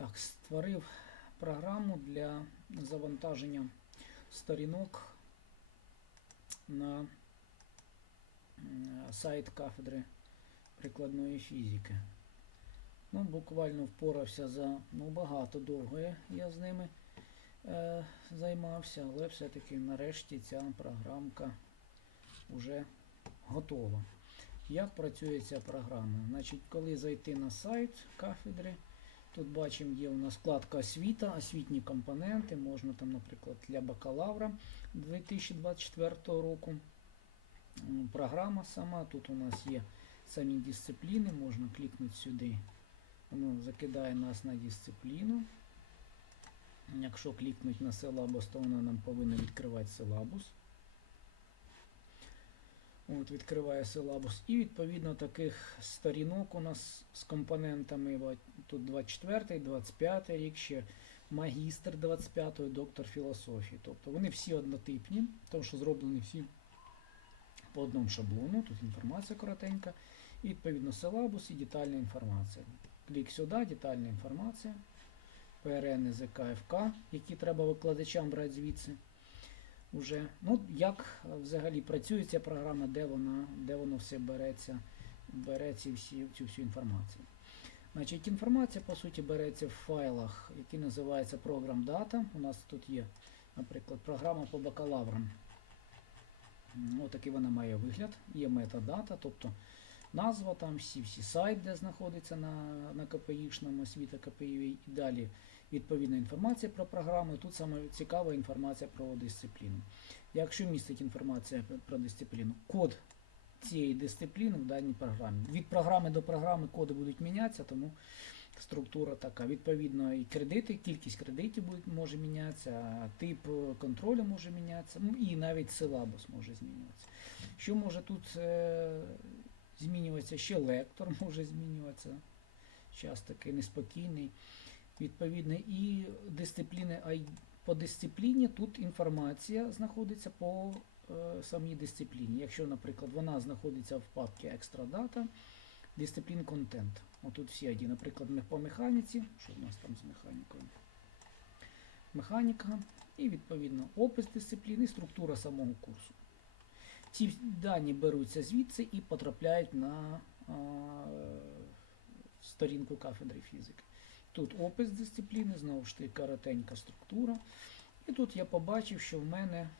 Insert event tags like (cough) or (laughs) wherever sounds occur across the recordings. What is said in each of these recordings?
Так, створив програму для завантаження сторінок на сайт кафедри прикладної фізики. Ну, буквально впорався за ну, багато довго я- з ними е, займався, але все-таки нарешті ця програмка вже готова. Як працює ця програма? Значить, коли зайти на сайт кафедри, тут бачимо, є у нас вкладка освіта, освітні компоненти, можна там, наприклад, для бакалавра 2024 року. Програма сама, тут у нас є самі дисципліни, можна клікнути сюди. Воно закидає нас на дисципліну. Якщо клікнути на силабус, то воно нам повинно відкривати силабус. От, відкриває силабус. І відповідно таких сторінок у нас з компонентами. Тут 24, 25 рік, ще магістр 25, доктор філософії. Тобто вони всі однотипні, тому що зроблені всі по одному шаблону. Тут інформація коротенька. І відповідно силабус і детальна інформація. Клік сюди, детальна інформація. ПРН, язика, ФК, які треба викладачам брати звідси. Уже. Ну, як е, взагалі працює ця програма, де вона, де воно все береться, бере ці всі, цю всю інформацію. Значить, інформація, по суті, береться в файлах, які називаються Program Data. У нас тут є, наприклад, програма по бакалаврам. М, Отакий вона має вигляд. Є метадата, тобто назва, там всі, всі сайт, де знаходиться на, на КПІшному, освіта КПІ, і далі відповідна інформація про програму. І тут саме цікава інформація про дисципліну. Якщо містить інформація про дисципліну, код цієї дисципліни в даній програмі. Від програми до програми коди будуть мінятися, тому структура така. Відповідно, і кредити, кількість кредитів може мінятися, тип контролю може мінятися, ну, і навіть силабус може змінюватися. Що може тут е, змінюватися? Ще лектор може змінюватися. Час такий неспокійний. Відповідно, і дисципліни, а по дисципліні тут інформація знаходиться по е, самій дисципліні. Якщо, наприклад, вона знаходиться в папці Data, дисциплін контент. Отут всі один, наприклад, по механіці. Що в нас там з механікою? Механіка. І відповідно опис дисципліни, структура самого курсу. Ці дані беруться звідси і потрапляють на а, сторінку кафедри фізики. Тут опис дисципліни, знову ж таки коротенька структура. І тут я побачив, що в мене е,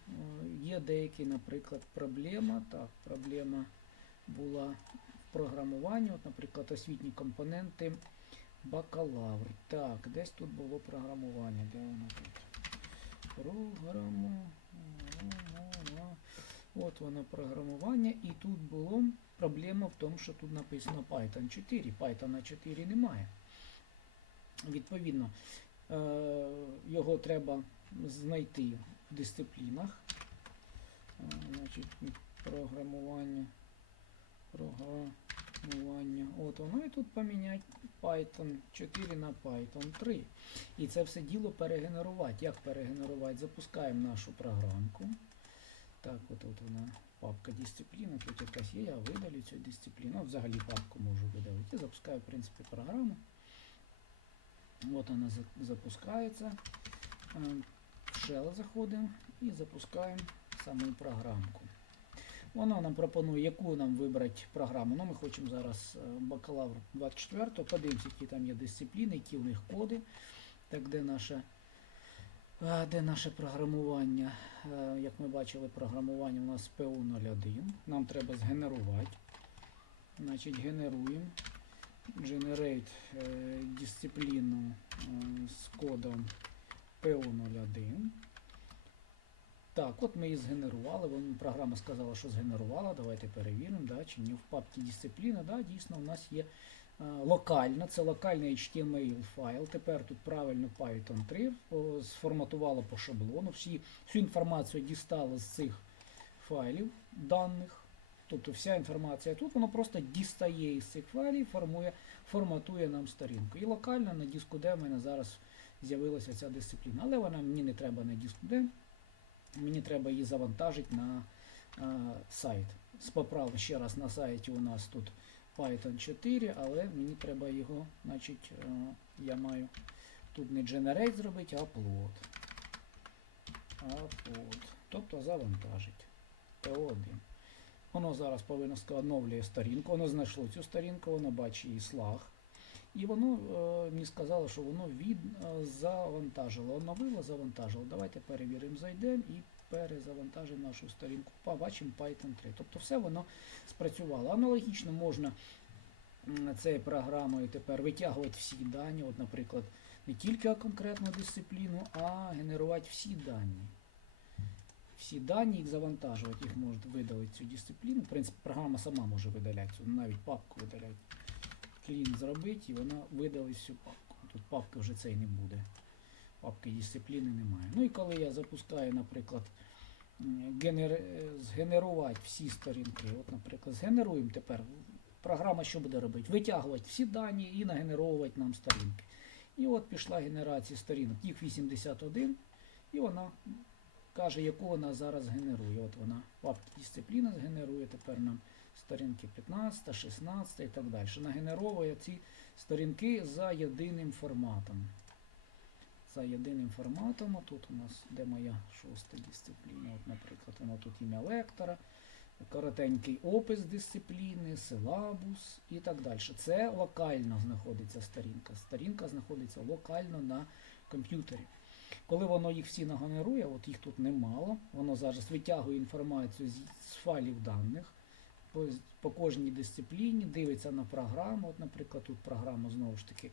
є деякі, наприклад, проблема. Так, проблема була в програмуванні, от, наприклад, освітні компоненти бакалавр. Так, десь тут було програмування. Де воно тут? Програмування. От воно програмування. І тут було проблема в тому, що тут написано Python 4. Python 4 немає. Відповідно, е, його треба знайти в дисциплінах. Е, Значить, програмування. Програмування. От воно і тут поміняти Python 4 на Python 3. І це все діло перегенерувати. Як перегенерувати? Запускаємо нашу програмку. Так, от, от вона, папка дисципліна, тут якась є, я видалю цю дисципліну. Ну, взагалі папку можу видалити. Запускаю, в принципі, програму. От вона за- запускається. Е, В Shell заходимо і запускаємо саму програмку. Вона нам пропонує, яку нам вибрати програму. Ну, ми хочемо зараз е, бакалавр 24 подивимося, які там є дисципліни, які в них коди. Так, де наше, е, де наше програмування? Е, Як ми бачили, програмування у нас PU01. Нам треба згенерувати. Значить, генеруємо. Generate е, дисципліну е, з кодом PO01. Так, от ми її згенерували. Вон, програма сказала, що згенерувала. Давайте перевіримо, да, чи ні в папці дисципліна. Да, дійсно, у нас є е, локально, це локальний HTML файл. Тепер тут правильно Python 3 о, сформатувало по шаблону. Всі, всю інформацію дістали з цих файлів даних. Тобто вся інформація тут, воно просто дістає із цих файлів, формує, форматує нам сторінку. І локально на диску D в мене зараз з'явилася ця дисципліна. Але вона мені не треба на диску D. Мені треба її завантажити на а, сайт. Поправ ще раз на сайті у нас тут Python 4, але мені треба його, значить, е, я маю тут не generate зробити, а upload. Upload. Тобто завантажить. P1. Воно зараз повинно оновлює сторінку. Воно знайшло цю сторінку, воно бачить її слаг. І воно е, мені сказало, що воно від, е, завантажило. Оновило, завантажило. Давайте перевіримо, зайдемо і перезавантажимо нашу сторінку. Побачимо Python 3. Тобто все воно спрацювало. Аналогічно можна цією програмою тепер витягувати всі дані. От, наприклад, не тільки конкретну дисципліну, а генерувати всі дані. Всі дані їх завантажувати, їх можуть видалити цю дисципліну. В принципі, програма сама може видаляти навіть папку видаляти. Клін зробити і вона видалить всю папку. Тут папки вже цієї не буде. Папки дисципліни немає. Ну і коли я запускаю, наприклад, генер... е, згенерувати всі сторінки. От, наприклад, згенеруємо тепер. Програма що буде робити? Витягувати всі дані і нагенеровувати нам сторінки. І от пішла генерація сторінок. Їх 81, і вона каже, яку вона зараз генерує. От вона дисципліна згенерує тепер нам сторінки 15, 16 і так далі. Нагенеровує ці сторінки за єдиним форматом. За єдиним форматом. Тут у нас де моя шоста дисципліна. От, наприклад, воно тут ім'я лектора, коротенький опис дисципліни, силабус і так далі. Це локально знаходиться сторінка. Сторінка знаходиться локально на комп'ютері. Коли воно їх всі нагенерує, от їх тут немало, воно зараз витягує інформацію з, файлів даних по, по кожній дисципліні, дивиться на програму. От, наприклад, тут програма знову ж таки,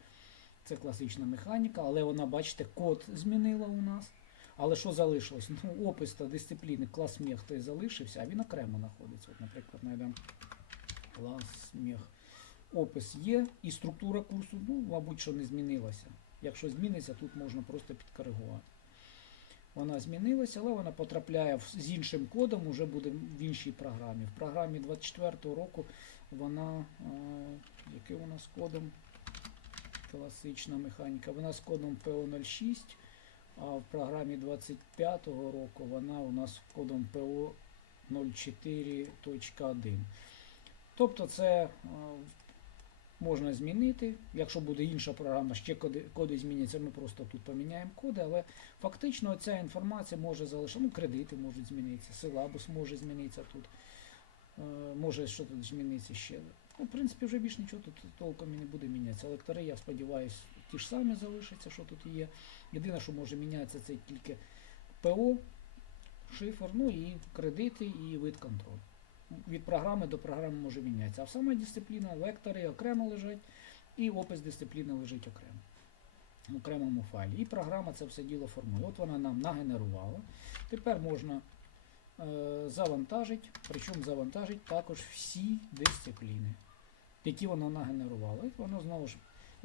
це класична механіка, але вона, бачите, код змінила у нас. Але що залишилось? Ну, опис та дисципліни, клас мех той залишився, а він окремо знаходиться. От, наприклад, знайдемо клас мех. Опис є, і структура курсу, ну, мабуть, що не змінилася. Якщо зміниться, тут можна просто підкоригувати. Вона змінилася, але вона потрапляє з іншим кодом, уже буде в іншій програмі. В програмі 24 року вона, е, який вона з кодом? Класична механіка. Вона з кодом PO06, а в програмі 25 року вона у нас з кодом PO04.1. Тобто це е, можна змінити. Якщо буде інша програма, ще коди, коди зміняться, ми просто тут поміняємо коди, але фактично ця інформація може залишитися. Ну, кредити можуть змінитися, силабус може змінитися тут. Е, може, що тут зміниться ще. Ну, в принципі, вже більш нічого тут толком і не буде мінятися. Лектори, я сподіваюся, ті ж самі залишаться, що тут є. Єдине, що може мінятися, це тільки ПО, шифр, ну і кредити, і вид контролю. Від програми до програми може мінятися. А сама дисципліна, вектори окремо лежать, і опис дисципліни лежить окремо. В окремому файлі. І програма це все діло формує. От вона нам нагенерувала. Тепер можна е, завантажити, причому завантажити також всі дисципліни, які вона нагенерувала. І воно знову ж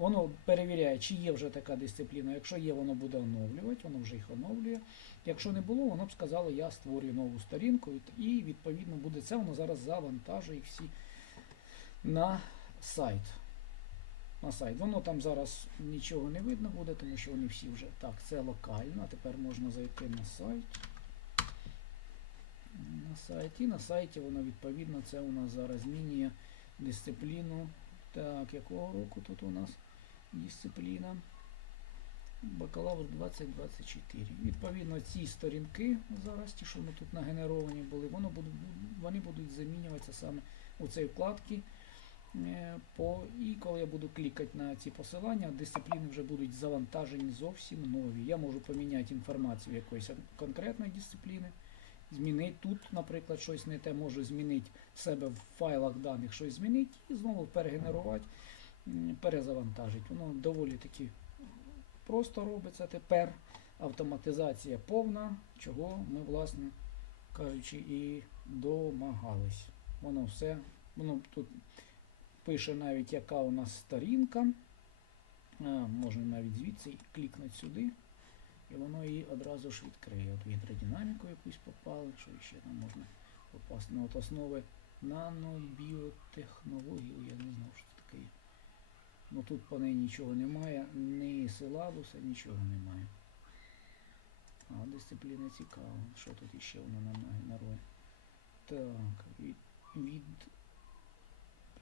воно перевіряє, чи є вже така дисципліна. Якщо є, воно буде оновлювати, воно вже їх оновлює. Якщо не було, воно б сказало, я створюю нову сторінку, і- відповідно буде це, воно зараз завантажує їх всі на сайт. На сайт. Воно там зараз нічого не видно буде, тому що вони всі вже так, це локально. Тепер можна зайти на сайт. На сайт. І на сайті воно відповідно це у нас зараз змінює дисципліну. Так, якого року тут у нас дисципліна? Бакалавр 2024. Відповідно, ці сторінки зараз, ті, що ми тут нагенеровані були, воно будуть, вони будуть замінюватися саме у цій вкладці. Е, По, і коли я буду клікати на ці посилання, дисципліни вже будуть завантажені зовсім нові. Я можу поміняти інформацію якоїсь конкретної дисципліни, змінити тут, наприклад, щось не те, можу змінити в себе в файлах даних щось змінити і знову перегенерувати, м, перезавантажити. Воно доволі таки просто робиться тепер. Автоматизація повна, чого ми, власне кажучи, і домагались. Воно все, воно тут пише навіть, яка у нас сторінка. Можна навіть звідси клікнути сюди, і воно її одразу ж відкриє. От гідродинаміку якусь попали, що ще там можна попасти. Ну, от основи нанобіотехнології, я не знав, що. Ну тут по неї нічого немає, ні силабуса, нічого немає. А дисципліна цікава. Що тут іще воно нам нагенерує? Так, від,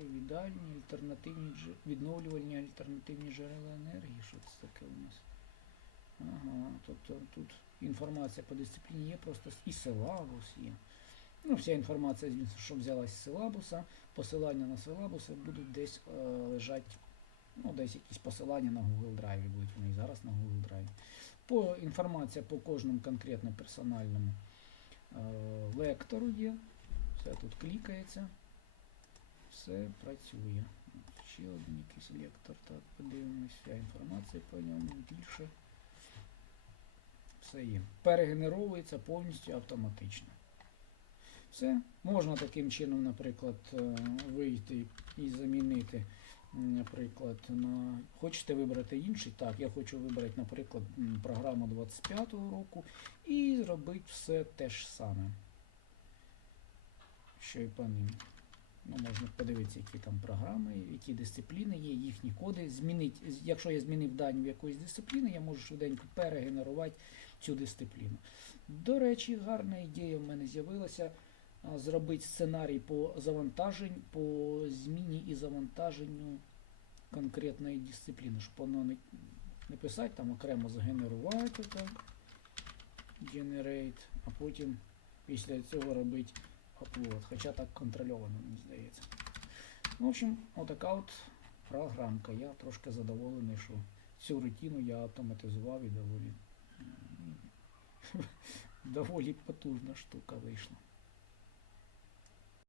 від альтернативні відновлювальні альтернативні джерела енергії. Що це таке у нас? Ага, Тобто тут інформація по дисципліні є, просто і силабус є. Ну, вся інформація, що взялась з силабуса, посилання на силабуси будуть десь е, лежать, ну, десь якісь посилання на Google Drive будуть вони і зараз на Google Drive. По, інформація по кожному конкретно персональному е, лектору є. Все тут клікається. Все працює. Ще один якийсь лектор. Так, подивимось, вся інформація по ньому більше. Все є. Перегенеровується повністю автоматично. Все. Можна таким чином, наприклад, е, вийти і замінити, наприклад, на. Хочете вибрати інший? Так, я хочу вибрати, наприклад, програму 25-го року і зробити все те ж саме. Що і по ним. Ну, можна подивитися, які там програми, які дисципліни є, їхні коди. Змінить, якщо я змінив дані в якоїсь дисципліни, я можу швиденько перегенерувати цю дисципліну. До речі, гарна ідея в мене з'явилася зробити сценарій по завантаженню, по зміні і завантаженню конкретної дисципліни, щоб воно не, не писати там окремо згенерувати так, generate, а потім після цього робити upload. Хоча так контрольовано, мені здається. Ну, в общем, отака от програмка. Я трошки задоволений, що цю рутину я автоматизував і доволі, (laughs) доволі потужна штука вийшла.